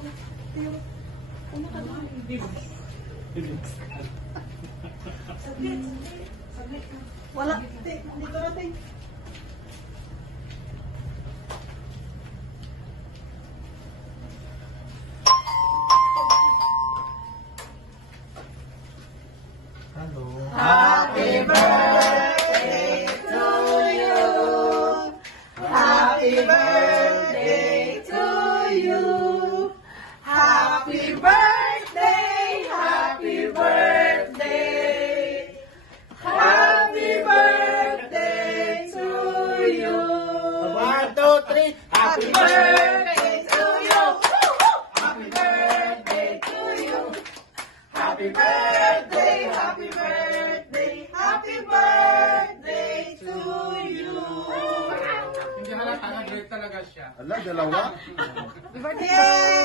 Ano ka doon? Saglit. Wala. Dito natin. Hello. Happy birthday to you. Happy birthday to you. Happy birthday. Happy birthday. Happy birthday to you. 1, 2, 3. Happy birthday to you. Happy birthday to you. Happy birthday, happy birthday, happy birthday to you. Hindi halata, nag-break talaga siya. Ala, dalawa. Happy birthday!